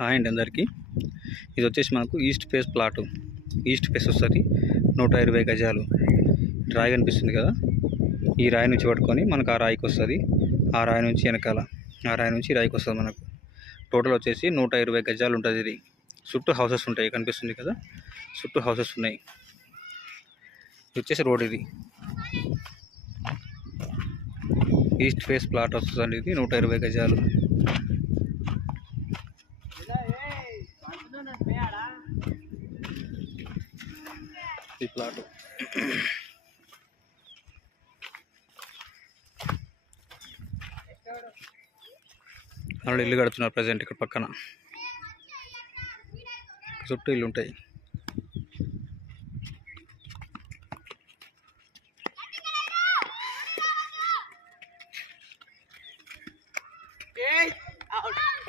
Hi అండి అందరికీ. ఇది వచ్చేసి మనకు east face plot. East face వస్తుంది 120 గజాలు. రాయి కనిపిస్తుంది కదా, ఈ రాయి నుంచి పట్టుకొని మనకు ఆ రాయికి వస్తుంది. ఆ రాయి నుంచి వెనకాల ఆ రాయి నుంచి రాయికి వస్తుంది. మనకు టోటల్ వచ్చేసి 120 గజాలు ఉంటుంది. ఇది చుట్టూ హౌసెస్ ఉంటాయి, కనిపిస్తుంది కదా, చుట్టూ హౌసెస్ ఉన్నాయి. ఇది వచ్చేసి రోడ్. ఇది ఈస్ట్ ఫేస్ ప్లాట్ వస్తుంది. ఇది 120 గజాలు. ఈ ప్లాట్ అక్కడ ఇల్లు కడుతున్నారు ప్రజెంట్. ఇక్కడ పక్కన చుట్టూ ఇల్లు ఉంటాయి. Out.